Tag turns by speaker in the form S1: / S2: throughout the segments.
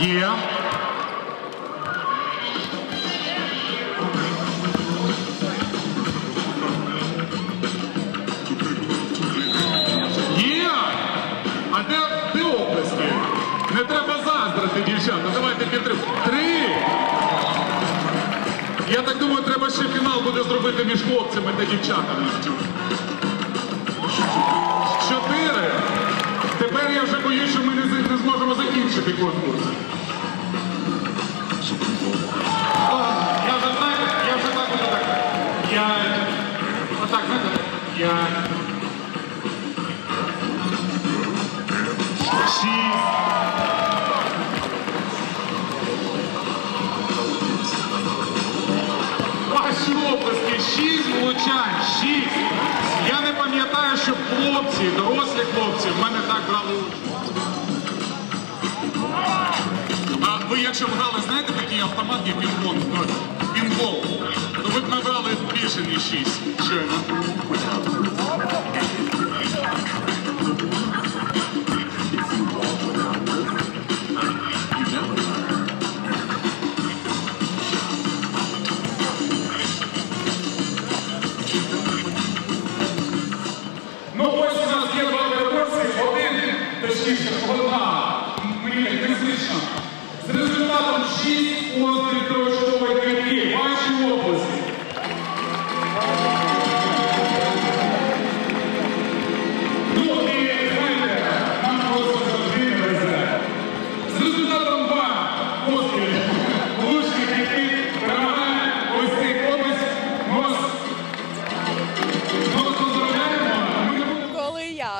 S1: Є. Є! А де, де? Не треба заздрити, дівчата. Давайте підтримуємо. Три! Я так думаю, треба ще фінал буде зробити між хлопцями та дівчатами. Чотири. Тепер я вже боюсь, що ми не зможемо закінчити конкурс. 5, 6, 6 обласки, 6 влучань, Я не пам'ятаю, що хлопці, дорослі хлопці, в мене так брали А ви якщо б грали, знаєте, такий автомат, як пінг-понг, пінбол, то ну, ви б набрали більше, ніж 6.
S2: Щойно.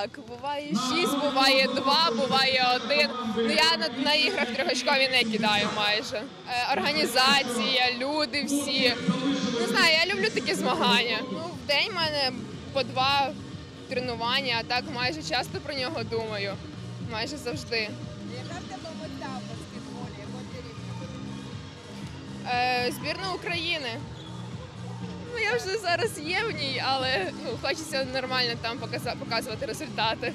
S2: Як? Буває шість, буває два, буває один. Ну я на, на іграх трьохочкові не кидаю майже. Е, організація, люди всі. Не знаю, я люблю такі змагання. Ну, в день в мене по два тренування, а так майже часто про нього думаю. Майже завжди.
S3: Яка в тебе мета в баскетболі?
S2: Е, збірна України. Вже зараз є в ній, але ну, хочеться нормально там показувати результати.